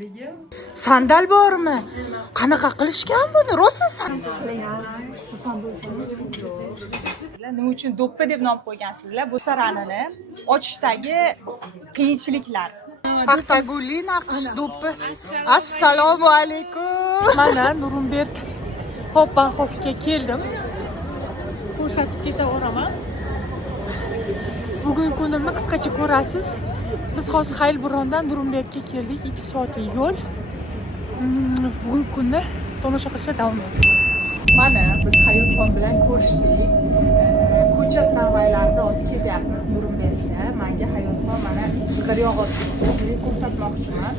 o'zbegim. Sandal bormi? Qanaqa qilishgan buni? Rosa sandal. Nima uchun do'ppi deb nom qo'ygansizlar? Bu restoranini ochishdagi qiyinchiliklar. Paxtaguli naqsh do'ppi. Assalomu alaykum. Mana Nuremberg Hauptbahnhofga keldim. Ko'rsatib ketaveraman. Bugun kunimni qisqacha ko'rasiz. Biz hozir Heilbrondan Nurembergga keldik. 2 soatlik yo'l. Bugun kunni tomosha qilishda davom etamiz. Mana biz Hayotxon bilan ko'rishdik. Ko'cha tramvaylarida hozir ketyapmiz Nurembergga. Menga Hayotxon mana zig'ir yog' sizga ko'rsatmoqchiman.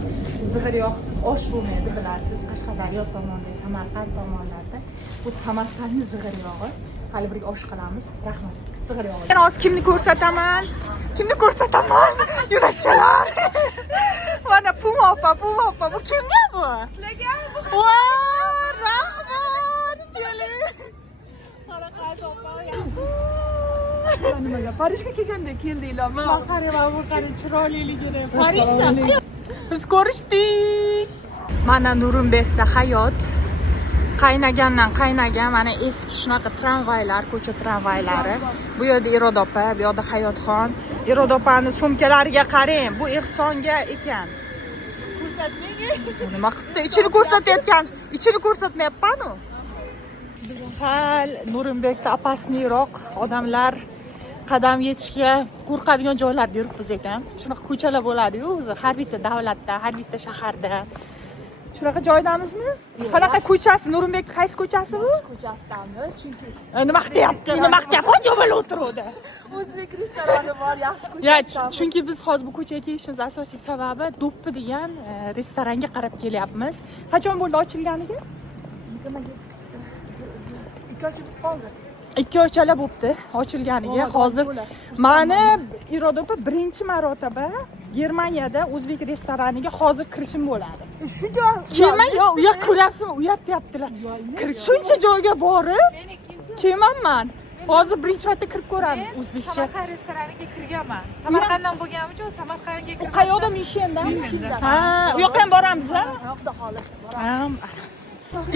Zig'ir yog'siz osh bo'lmaydi, bilasiz. Qashqadaryo tomonda, Samarqand tomonlarda bu Samarqandning zig'ir yog'i. Hali birga osh qilamiz. Rahmat. Zig'ir yog'i. Men hozir kimni ko'rsataman? Kimni ko'rsataman? Yurakchalar. Mana Puma opa. Bu kimga bu? Sizlarga bu. Voy, rahmat. Keling. Qanaqa opa. Nimaga Parijga kelganda keldinglar? Men qarayman, bu qanday chiroyliligini. Parijda. Biz ko'rishdik. Mana Nurembergda hayot. Qaynagandan qaynagan mana eski shunaqa tramvaylar, ko'cha tramvaylari. Bu yerda Iroda opa, bu yerda Hayotxon. Iroda opani sumkalariga qarang, bu ehsonga ekan. Ko'rsatmayga. Nima qilibdi? Ichini ko'rsatayotgan, ichini ko'rsatmayapman-ku. Biz sal Nurembergda opasniyroq odamlar qadam yetishga qo'rqadigan joylarda yuribmiz ekan. Shunaqa ko'chalar bo'ladi-yu, o'zi har bitta davlatda, har bitta shaharda. Shunaqa joydamizmi? Qanaqa ko'chasi? Nuremberg qaysi ko'chasi bu? Ko'chasidamiz, chunki Nima qilyapti? Hozir yo'l o'tiruvdi. o'zbek restorani bor, yaxshi Ya, ko'cha. chunki biz hozir bu ko'chaga kelishimiz asosiy sababi Do'ppi degan restoranga qarab kelyapmiz. Qachon bo'ldi ochilganiga? 2 qoldi. 2 oychalar bo'pti ochilganiga. Hozir meni Iroda opa birinchi marotaba Germaniyada o'zbek restoraniga hozir kirishim bo'ladi. Shu joy. Kelmay, u yoq ko'ryapsizmi? Uyatayaptilar. Shuncha joyga borib kelmanman. Hozir birinchi marta kirib ko'ramiz o'zbekcha. Samarqand restoraniga kirganman. Samarqanddan bo'lganim uchun Samarqandga U kirganman. qayoqda? Mishendan? Ha, u yoqqa ham boramiz, ha? Yoqda xolos boramiz.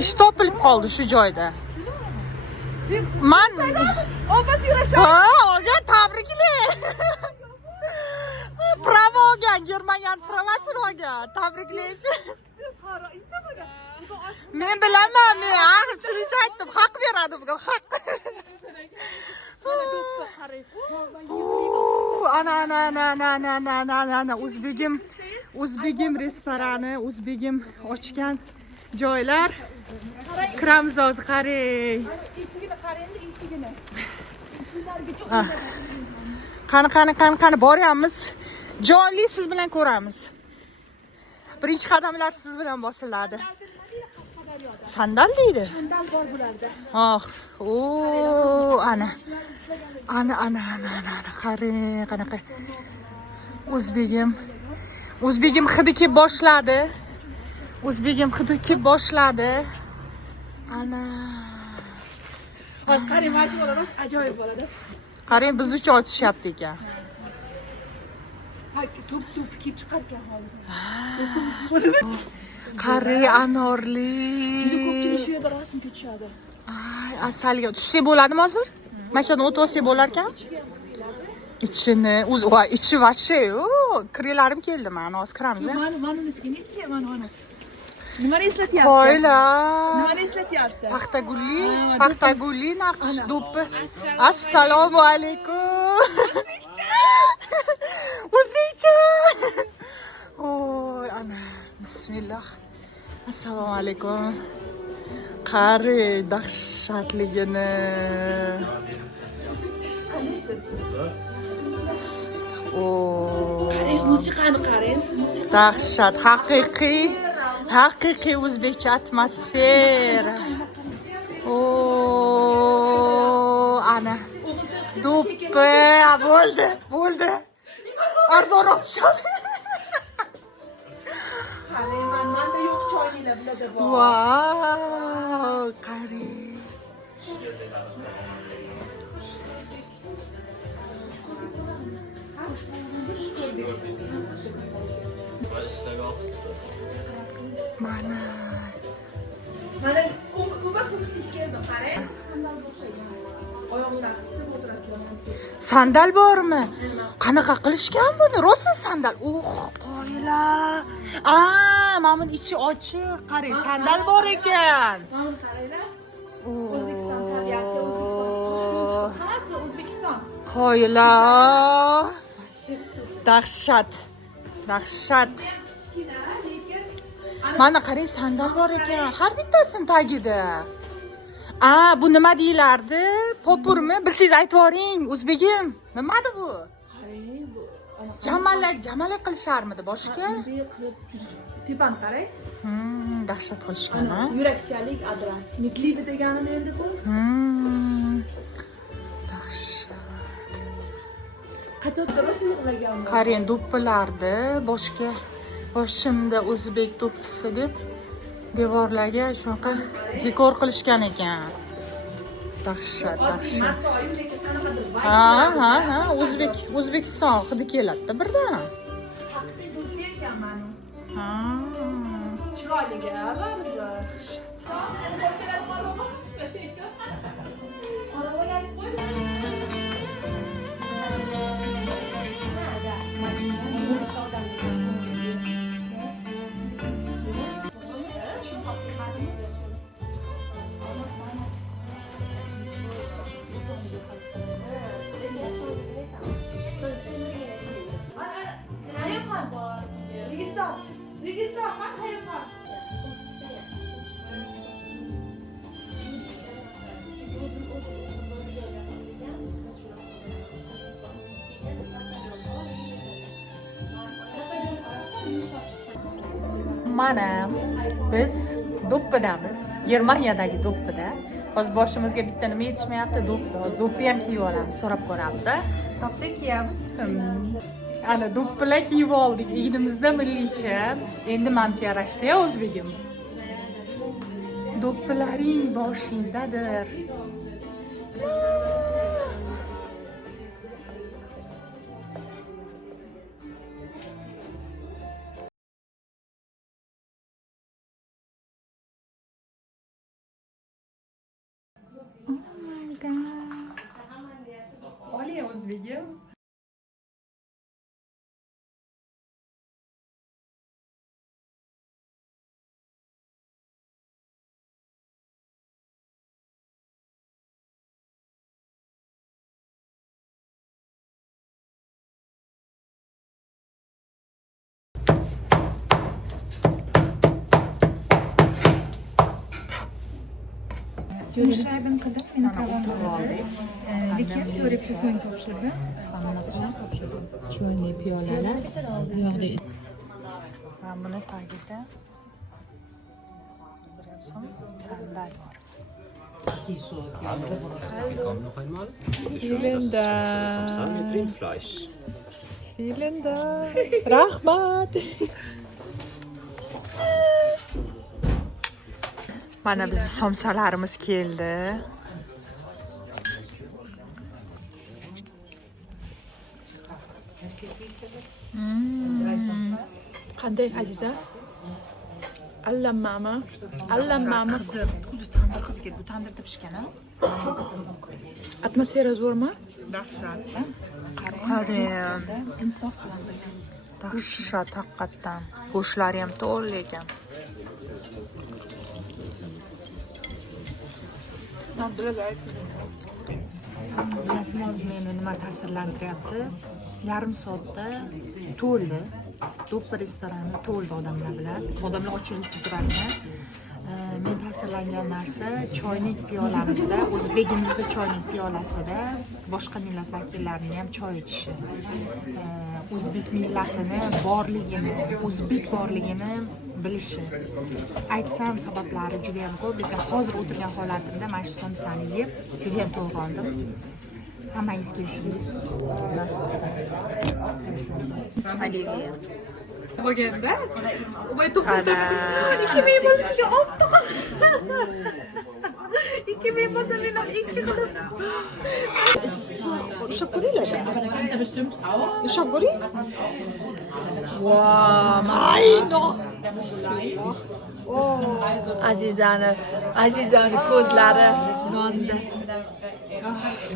Ish topilib qoldi shu joyda. Man Opa yurashib. ha, olgan tabriklar. Bravo olgan, Germaniyaning pravasini olgan. Tabriklaychi. Men bilaman, men shuning uchun aytdim, haq beradi bugun, haq. Ana O'zbegim restorani, O'zbegim ochgan joylar. Kiramiz hozir, qarang. Eshigini qarang, eshigini. Qani boryapmiz. Jonli siz bilan ko'ramiz. Birinchi qadamlar siz bilan bosiladi. Sandal deydi. Sandal bor bularda. Oh, ana. Qarang, qanaqa. O'zbegim hidi kelib boshladi. Ana. Hozir qarang, mashinalar rost ajoyib bo'ladi. Qarang, biz uchun ochishyapti ekan. Ha, to'p kelib chiqar ekan hozir. Qarang, anorli. Ko'pchilik shu yerda rasmga tushadi. Ay, asalga tushsak bo'ladimi hozir? Mana shu yerdan o'tib olsak bo'lar ekan. Ichi vashi, kirlarim keldi mana, hozir kiramiz. Mana unisiga nechi, mana. Nimani eslatyapti? Qo'ylar. Nimani eslatyapti? Paxtaguli naqsh do'ppi. Assalomu alaykum. O'zbekcha. Oy, ana. Bismillah. Assalomu alaykum. Qari dahshatligini. Qarang, musiqani qarang, musiqa. Dahshat, haqiqiy o'zbekcha atmosfera. Ana. Do'ppi, bo'ldi. Arzonroq tushadi. Qarang, manda yo'q choylilar bularda bor. Wow, qarang. Mana. Mana u vaqt o'qishga keldim, qarang. Sandal bo'shaygan. Oyoqlar qisib o'tirasizlar. Sandal bormi? Qanaqa qilishgan buni? Rosa sandal. Qo'ylar. Mana buni ichi ochiq. Qarang, sandal bor ekan. Mana qaranglar. O'zbekiston tabiati, O'zbekiston. Hammasi O'zbekiston. Qo'ylar. Dahshat. Dahshat. Mana qarang, sandal bor ekan. Har bittasini tagida. Bu nima deyilardi? Popurmi? Bilsangiz aytib yuboring, o'zbegim. Nimadi bu? Qarang, bu Jamalak qilisharmidi boshqa? tepani qarang. Dahshat qilishgan, ha? Yurakchalik adras. Miklivi deganini endi bu. Dahshat. Qachondir uxlaganman. Qarang, do'ppilardi, boshqa boshimda o'zbek do'ppisi deb devorlarga shunaqa dekor qilishgan ekan. Dahshat, dahshat. Ha, O'zbekiston hidi keladi birdan. Haqiqiy do'ppi ekanman. Ha. Chiroyliga baribir. Registon, qani hayotlar? Mana biz do'ppidamiz. Germaniyadagi do'ppida. Hozir boshimizga bitta nima yetishmayapti, do'ppi. Hozir do'ppi ham kiyib olamiz, so'rab ko'ramiz, a? Topsak kiyamiz. Ana do'ppilar kiyib oldik. Egnimizda millicha. Endi mamcha yarashdi-ya o'zbegim. Do'ppilaring boshingdadir. Oling o'zbegim. Schreiben qildim, meni qavondim. Lekin teorik telefon topshirdi. Choyli piyolalar. Bu yoqda mana buni tagida sandal bor. Willkommen noch einmal. Vielen Samsam mit Rindfleisch. Vielen Dank. Rahmat. Mana biz somsalarimiz keldi. Qanday Aziza? Allamama. Allamama. Xuddi tandir qilib keldi. Bu tandirda pishgan, ha? Atmosfera zo'rmi? Dahshat. Qarang. Insof bilan qilgan. Dahshat haqiqatdan. Go'shtlari ham to'g'ri ekan. Yazmoz meni nima ta'sirlantiryapti? Yarim soatda to'ldi. Do'ppi restorani to'ldi odamlar bilan. Odamlar ochilib turarkan. Men ta'sirlangan narsa choynak piyolamizda, o'zbegimizda choynak piyolasida boshqa millat vakillarini ham choy ichishi. O'zbek millatini borligini, o'zbek borligini bilishi. Aytsam sabablari juda ham ko'p, lekin hozir o'tirgan holatimda mana shu somsani yeb juda ham to'lg'ondim. Hammangiz kelishingiz nasib qilsin. Alegriya. Bo'lganda Voy 94 2000 bo'lishiga oldi. 2000 bo'lsa men ham 2 qilib. Ushlab ko'ringlar. Ushlab ko'ring. Azizani ko'zlari nonda.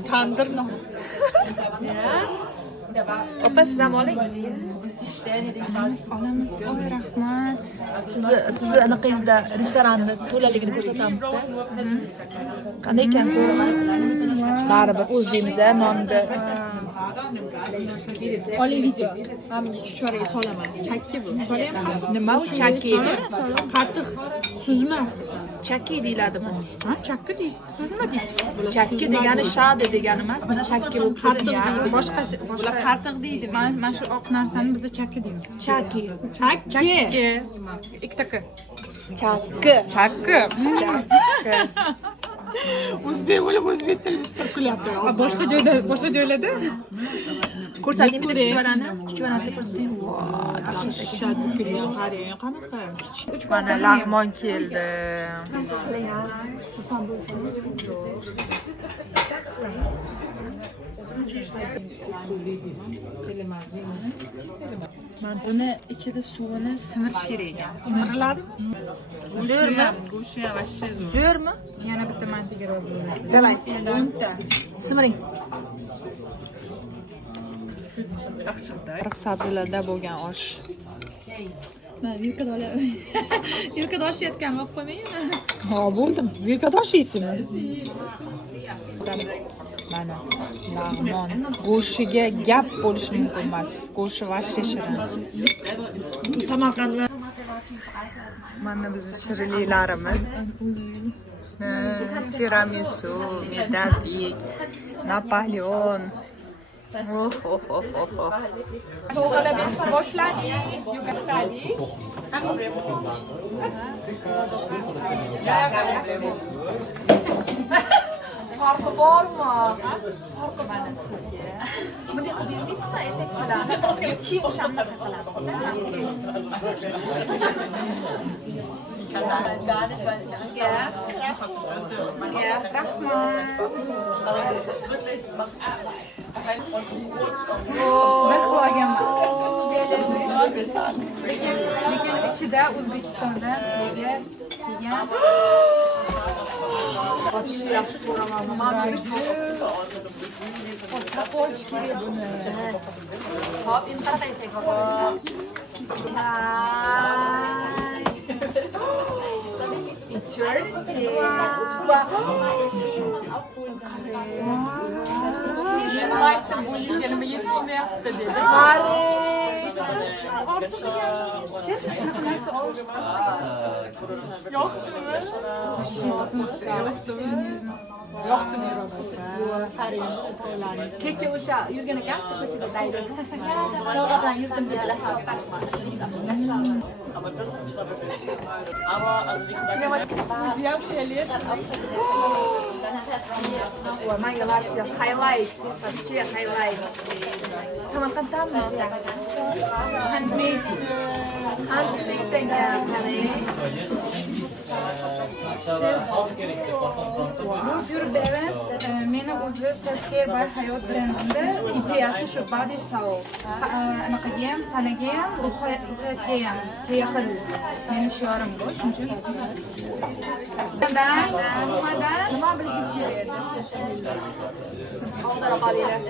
Tandir non. Opa siz ham oling. Olamiz. Oy, rahmat. Sizni anaqangizda restoranni to'laligini ko'rsatamiz-da. Qanday ekan so'rang. Baribir o'zimiz nonni. Oling video. Men bunga chuchvaraga solaman. Chakki bu. Solyapman. Nima u chakki? Qatiq, suzma. Chakki deyiladi bu. Ha, chakki deydi. Suzma deysiz. Chakki degani shadi degani emas, bu chakki bo'lib ko'ringan. Boshqa bular qatiq deydi. Mana shu oq narsani biz chakki deymiz. Chakki. Chakki. Ikkita k. Chakki. Chakki. O'zbek bo'lib o'zbek tilida kulyapti. Boshqa joylarda Ko'rsating chuchvarani. Chuchvarani ko'rsating. Shad kulya qarang, qanaqa. Mana lag'mon keldi. Men buni ichida suvini simirish kerak ekan. Simiriladimi? Zo'rmi? Go'shti yaxshi zo'r. Zo'rmi? yana bitta mantiga rozi bo'lasiz. Davay. 10 ta. Simiring. Yaxshi-da. Quruq sabzilarda bo'lgan osh. Men yilkada oshayotgan olib qo'ymang yana. Ha, bo'ldim. Vilkada oshaysizmi? Mana lag'mon. Go'shtiga gap bo'lishi mumkin emas. Go'shti vashshe shirin. Samarqandlar Mana bizning shirinliklarimiz. Tiramisu, medavik, Napoleon. Sovg'alar berishni boshladik. Yugaslalik. Farqi bormi? Farqi mana sizga. Bunday qilib bermaysizmi effekt bilan? Keyin o'shandan Sizga bir xil olganman. Lekin ichida O'zbekistonda sizga kelgan yaxshi ko'raman. Qo'yish kerak buni. Hop, endi qaraylik baba. Eternity. Shuni aytdim, bu nima yetishmayapti dedi. chestno shunaqa narsa olish. Yoqdimi? Yoqdimi? Kecha o'sha yurgan ekansiz ko'chada daydi. Sovg'a bilan yurdim dedilar. Ziyam kelyapti. Menga вообще highlight, вообще highlight. Samarqanddanmi? Handmade. Handmade ekan. Bu yurib beraveramiz. Meni o'zi self-care bar hayot brendimda ideyasi shu body soul. Anaqaga ham, tanaga ham, ruhiyatga ham yaqin. Meni shiorim bu, shuning uchun. Nima bilishingiz kerak edi? Oldinroq olinglar.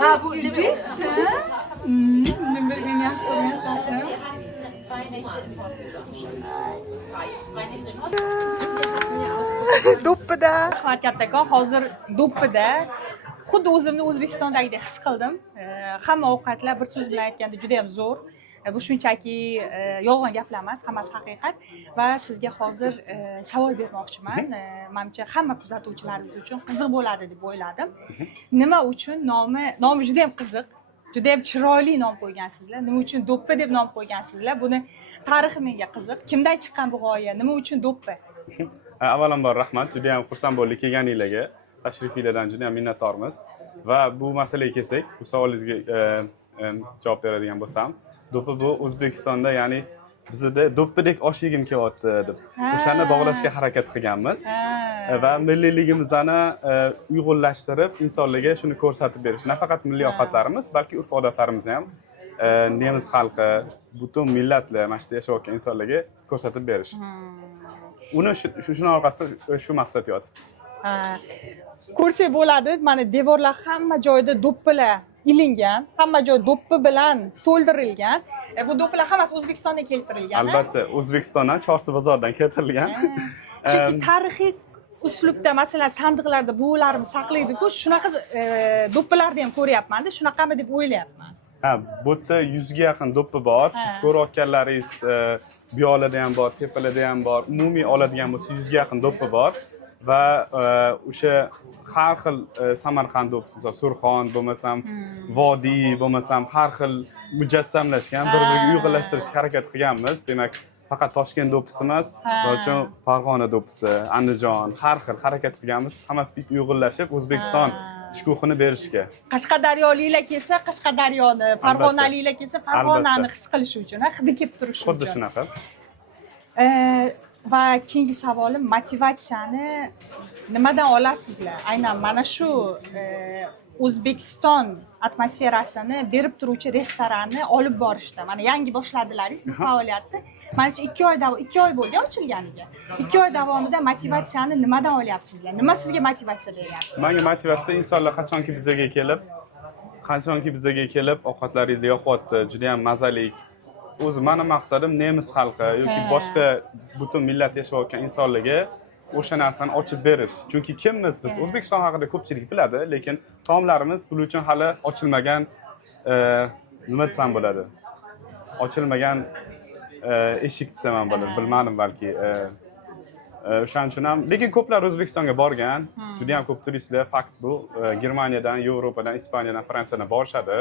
Ha, bu idish. Men yaxshi ko'rgan so'zim. Do'ppida. Rahmat kattakon, hozir do'ppida xuddi o'zimni O'zbekistondagidek his qildim. Hamma ovqatlar bir so'z bilan aytganda juda ham zo'r. Bu shunchaki yolg'on gaplar emas, hammasi haqiqat va sizga hozir savol bermoqchiman. Menimcha hamma kuzatuvchilarimiz uchun qiziq bo'ladi deb o'yladim. Nima uchun nomi juda ham qiziq, juda ham chiroyli nom qo'ygansizlar. Nima uchun do'ppi deb nom qo'ygansizlar? Buni tarixi menga qiziq. Kimdan chiqqan bu g'oya? Nima uchun do'ppi? Avvalambor rahmat, juda ham xursand bo'ldik kelganinglarga. Tashrifinglardan juda ham minnatdormiz. Va bu masalaga kelsak, bu savolingizga javob beradigan bo'lsam, do'ppi bu O'zbekistonda, ya'ni bizda do'ppidek osh yegim kelyapti deb o'shani bog'lashga harakat qilganmiz va milliyligimizni uyg'unlashtirib insonlarga shuni ko'rsatib berish nafaqat milliy ovqatlarimiz balki urf odatlarimizni ham nemis xalqi butun millatlar mana shu yerda yashayotgan insonlarga ko'rsatib berish uni shuni orqasida shu maqsad yotibdi. Ko'rsak bo'ladi, mana devorlar hamma joyda do'ppilar ilingan, hamma joy do'ppi bilan to'ldirilgan. Bu do'ppilar hammasi O'zbekistondan keltirilgan. Albatta, O'zbekistondan, Chorsu bozoridan keltirilgan. Chunki tarixiy uslubda, masalan, sandiqlarda buvilarimiz saqlaydi-ku, shunaqa do'ppilarni ham ko'ryapman-da, shunaqami deb o'ylayapman. Ha, bu yerda 100 ga yaqin do'ppi bor. Siz ko'rayotganlaringiz bu yoqlarda ham bor, tepalarda ham bor. Umumiy oladigan bo'lsa 100 ga yaqin do'ppi bor va o'sha har xil Samarqand do'ppisi, Surxon bo'lmasam, Vodiy bo'lmasam, har xil mujassamlashgan, bir-biriga uyg'unlashtirishga harakat qilganmiz. Demak, faqat Toshkent do'ppisi emas, misol uchun Farg'ona do'ppisi, Andijon, har xil harakat qilganmiz. Hammasi bitta uyg'unlashib O'zbekiston shukuhini berishga. Qashqadaryoliklar kelsa Qashqadaryoni, Farg'onaliklar kelsa Farg'onani his qilish uchun, hidi kelib turish uchun. Xuddi shunaqa. Va keyingi savolim, motivatsiyani nimadan olasizlar? Aynan mana shu O'zbekiston atmosferasini berib turuvchi restoranni olib borishda. Mana yangi boshladilaringiz bu faoliyatni. Mana shu 2 oy bo'ldi ochilganiga. 2 oy davomida motivatsiyani nimadan olyapsizlar? Nima sizga motivatsiya beryapti? Menga motivatsiya insonlar qachonki bizaga kelib ovqatlaringizni yoqyapti, juda ham mazalik. O'zi meni maqsadim nemis xalqi yoki boshqa butun millat yashayotgan insonlarga o'sha narsani ochib berish. Chunki kimmiz biz? O'zbekiston haqida ko'pchilik biladi, lekin taomlarimiz bular uchun hali ochilmagan nima desam bo'ladi? Ochilmagan eshik desam ham bo'ladi, bilmadim balki. O'shaning uchun ham, lekin ko'plar O'zbekistonga borgan, juda ham ko'p turistlar fakt bu Germaniyadan, Yevropadan, Ispaniyadan, Fransiyadan borishadi.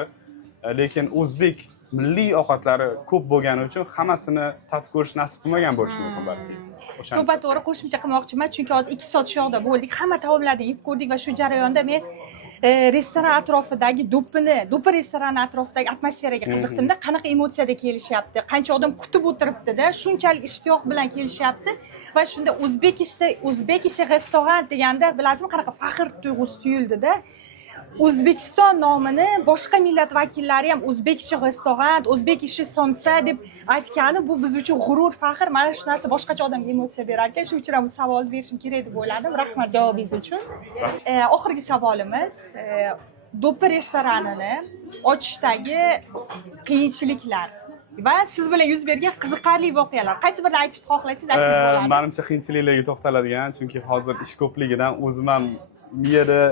Lekin o'zbek milliy ovqatlari ko'p bo'lgani uchun hammasini tatib ko'rish nasib qilmagan bo'lishi mumkin balki. To'g'ri qo'shimcha qilmoqchiman, chunki hozir 2 soat shu yoqda bo'ldik, hamma taomlarni yeb ko'rdik va shu jarayonda men restoran atrofidagi do'ppi restorani atrofidagi atmosferaga qiziqdimda, qanaqa emotsiyada kelishyapti, qancha odam kutib o'tiribdi-da, shunchalik ishtiyoq bilan kelishyapti va shunda o'zbek ishi restoran deganda bilasizmi, qanaqa faxr tuyg'usi tuyuldi-da. O'zbekiston nomini boshqa millat vakillari ham o'zbek ishi restoran, o'zbek ishi somsa deb aytgani bu biz uchun g'urur, faxr. Mana shu narsa boshqacha odamga emotsiya berar ekan. Shuning uchun ham bu savolni berishim kerak deb o'yladim. Rahmat javobingiz uchun. Oxirgi savolimiz do'ppi restoranini ochishdagi qiyinchiliklar va siz bilan yuz bergan qiziqarli voqealar. Qaysi birini aytishni xohlaysiz, aytsangiz bo'ladi. Menimcha qiyinchiliklarga to'xtaladigan, chunki hozir ish ko'pligidan o'zim ham miyada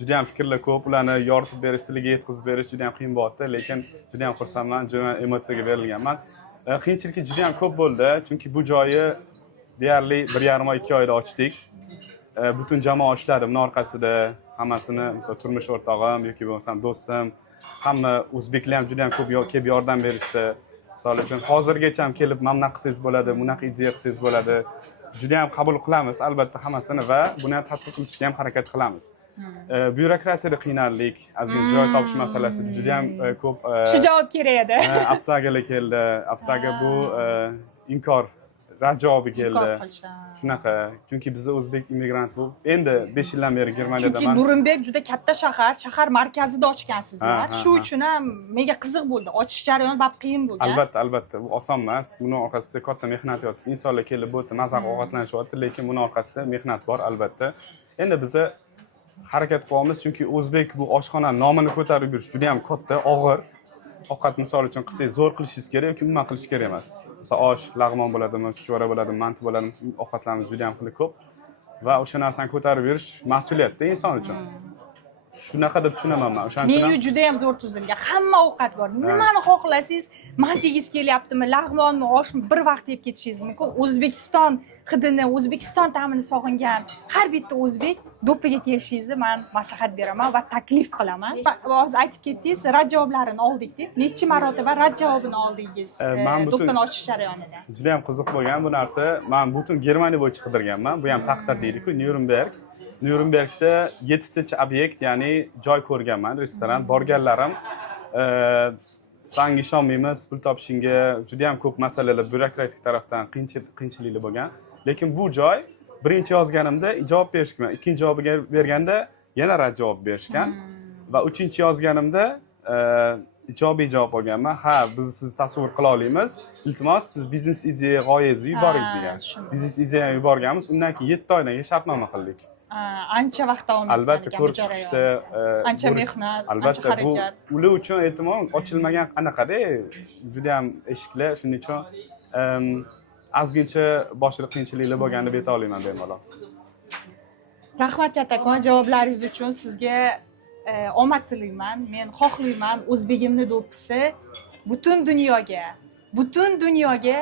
juda ham fikrlar ko'p, ularni yoritib berish, sizlarga yetkazib berish juda ham qiyin bo'lyapti, lekin juda ham xursandman, juda ham emotsiyaga berilganman. Qiyinchilik juda ham ko'p bo'ldi, chunki bu joyi deyarli 1,5 oy, 2 oyda ochdik. Butun jamoa ishladi buning orqasida, hammasini, masalan, turmush o'rtog'im yoki bo'lmasam do'stim, hamma o'zbeklar ham juda ham ko'p kelib yordam berishdi. Misol uchun hozirgacha ham kelib mana qilsangiz bo'ladi, bunaqa ideya qilsangiz bo'ladi. Juda ham qabul qilamiz albatta hammasini va buni ham tatbiq qilishga ham harakat qilamiz. Byurokrasiyada qiynaldik, ozgina joy topish masalasida juda ham ko'p shu javob kerak edi. Absagalar keldi. Absaga bu inkor rad javobi keldi. Shunaqa, chunki bizda o'zbek immigrant bu. Endi 5 yildan beri Germaniyada chunki Nuremberg juda katta shahar markazida ochgansizlar. Shu uchun ham menga qiziq bo'ldi. Ochish jarayoni bab qiyin bo'lgan. Albatta, bu oson emas. Buni orqasida katta mehnat yotibdi. Insonlar kelib bu yerda mazaq ovqatlanishyapti, lekin buni orqasida mehnat bor albatta. Endi biza harakat qilyapmiz, chunki o'zbek bu oshxona nomini ko'tarib yurish juda ham katta, og'ir. Ovqat misol uchun qilsangiz zo'r qilishingiz kerak yoki umuman qilish kerak emas. Masalan, osh, lag'mon bo'ladimi, chuchvara bo'ladimi, manti bo'ladimi, ovqatlarimiz juda ham ko'p va o'sha narsani ko'tarib yurish mas'uliyatda inson uchun. Shunaqa deb tushunaman men. O'shaning uchun menyu juda ham zo'r tuzilgan. Hamma ovqat bor. Nimani xohlasangiz, mantingiz kelyaptimi, lag'monmi, oshmi bir vaqt yeb ketishingiz mumkin. O'zbekiston hidini, O'zbekiston ta'mini sog'ingan har bitta o'zbek do'ppiga kelishingizni men maslahat beraman va taklif qilaman. Hozir aytib ketdingiz, rad javoblarini oldik deb. Necha marotaba rad javobini oldingiz do'ppini ochish jarayonida? Juda ham qiziq bo'lgan bu narsa. Men butun Germaniya bo'yicha qidirganman. Bu ham taqdir deydi-ku, Nurembergda 7 tacha obyekt, ya'ni joy ko'rganman, restoran, borganlarim Sanga ishonmaymiz, pul topishingga juda ham ko'p masalalar byurokratik tarafdan qiyinchiliklar bo'lgan. Lekin bu joy birinchi yozganimda javob berishgan, ikkinchi javobiga berganda yana rad javob berishgan va uchinchi yozganimda ijobiy javob olganman. Ha, biz sizni tasavvur qila olamiz. Iltimos, siz biznes ideya g'oyangizni yuboring degan. Biznes ideyani yuborganmiz. Undan keyin 7 oydan shartnoma qildik. Ancha vaqt davom etgan. Albatta ko'rib chiqishda ancha mehnat, albatta bu ular uchun e'timol ochilmagan qanaqada juda ham eshiklar, shuning uchun ozgincha boshida qiyinchiliklar bo'lganini beta olaman bemalol. Rahmat kattakon javoblaringiz uchun. Sizga omad tilayman. Men xohlayman o'zbegimni do'ppisi butun dunyoga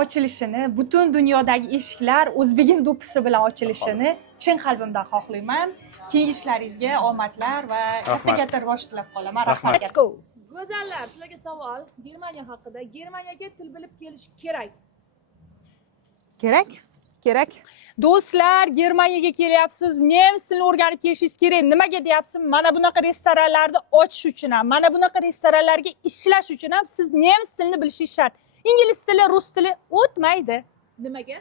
ochilishini, butun dunyodagi eshiklar o'zbegim do'ppisi bilan ochilishini chin qalbimdan xohlayman. Keyingi ishlaringizga omadlar va katta rivoj tilab qolaman. Rahmat. Let's go. Go'zallar, sizlarga savol. Germaniya haqida. Germaniyaga til bilib kelish kerak. Kerak. Do'stlar, Germaniyaga kelyapsiz, nemis tilini o'rganib kelishingiz kerak. Nimaga deyapsiz? Mana bunaqa restoranlarni ochish uchun ham, mana bunaqa restoranlarga ishlash uchun ham siz nemis tilini bilishingiz shart. Ingliz tili, rus tili o'tmaydi. Nimaga?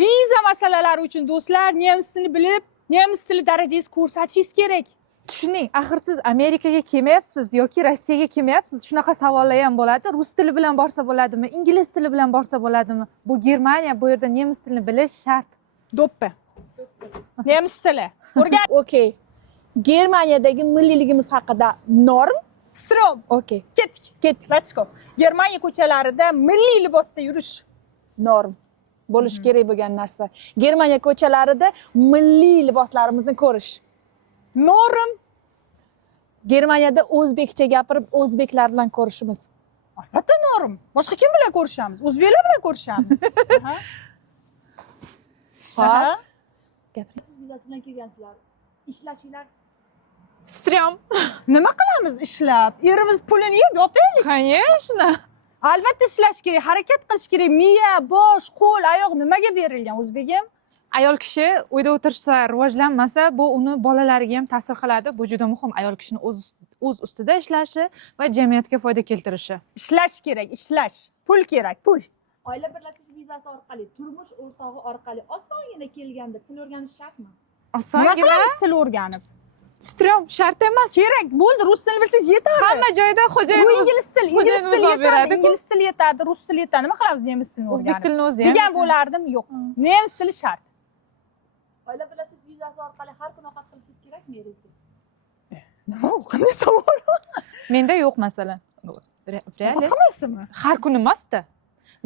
Viza masalalari uchun do'stlar, nemis tilini bilib, nemis tili darajangizni ko'rsatishingiz kerak. Tushuning, axir siz Amerikaga kelmayapsiz yoki Rossiyaga kelmayapsiz. Shunaqa savollar ham bo'ladi. Rus tili bilan borsa bo'ladimi? Ingliz tili bilan borsa bo'ladimi? Bu Germaniya, bu yerda nemis tilini bilish shart. Do'ppi. Nemis tili. O'rgan. Okay. Germaniyadagi milliyligimiz haqida norm. Strom. Okay. Ketdik. Let's go. Germaniya ko'chalarida milliy libosda yurish. Norm. Bo'lish kerak bo'lgan narsa. Germaniya ko'chalarida milliy liboslarimizni ko'rish. Norm. Germaniyada o'zbekcha gapirib, o'zbeklar bilan ko'rishimiz. Albatta norm. Boshqa kim bilan ko'rishamiz? O'zbeklar bilan ko'rishamiz. Ha? Siz bizlar bilan kelgansizlar. Ishlashinglar Stryom. Nima qilamiz ishlab? Erimiz pulini yeb yopaylik. Конечно. Albatta ishlash kerak, harakat qilish kerak. Miya, bosh, qo'l, oyoq nimaga berilgan o'zbegim? Ayol kishi uyda o'tirsa, rivojlanmasa, bu uni bolalariga ham ta'sir qiladi. Bu juda muhim. Ayol kishining o'z ustida ishlashi va jamiyatga foyda keltirishi. Ishlash kerak, ishlash. Pul kerak, pul. oila birlashish vizasi orqali, turmush o'rtog'i orqali osongina kelganda til o'rganish shartmi? Nima Osongina. qilamiz til o'rganib? Stryom shart emas. Kerak, bo'ldi, rus tilini bilsangiz yetadi. Hamma joyda Bu xo'jayinimiz ingliz tili yetadi, ingliz tili yetadi, rus tili yetadi. Nima qilamiz nemis tilini o'rganib? o'zbek tilini o'zi ham. Degan bo'lardim, yo'q. Nemis tili shart. Oila birlashish vizasi orqali har kuni ovqat qilishingiz kerakmi eringizga? Nima u? Qanday savol? Menda yo'q masalan. Real. Qilmaysizmi? Har kuni emasda.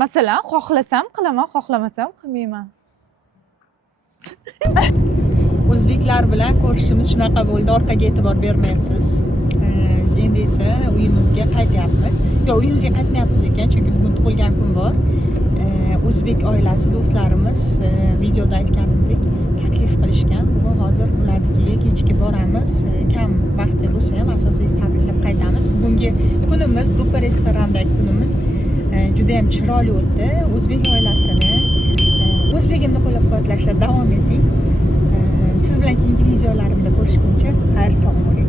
Masalan, xohlasam qilaman, xohlamasam qilmayman. O'zbeklar bilan ko'rishimiz shunaqa bo'ldi, orqaga e'tibor bermaysiz. Endi esa uyimizga qaytyapmiz. Yo'q, uyimizga qaytmayapmiz ekan, chunki bugun tug'ilgan kun bor. O'zbek oilasi, do'stlarimiz videoda aytganimdek taklif qilishgan. Va hozir ularnikiga kechikib boramiz. Kam vaqtda bo'lsa ham asosiysi tabriklab qaytamiz. Bugungi kunimiz, do'ppi restorandagi kunimiz juda ham chiroyli o'tdi. O'zbek oilasini, o'zbegimni qo'llab-quvvatlashda davom eting. Siz bilan keyingi videolarimda ko'rishguncha xayr-sog' bo'ling.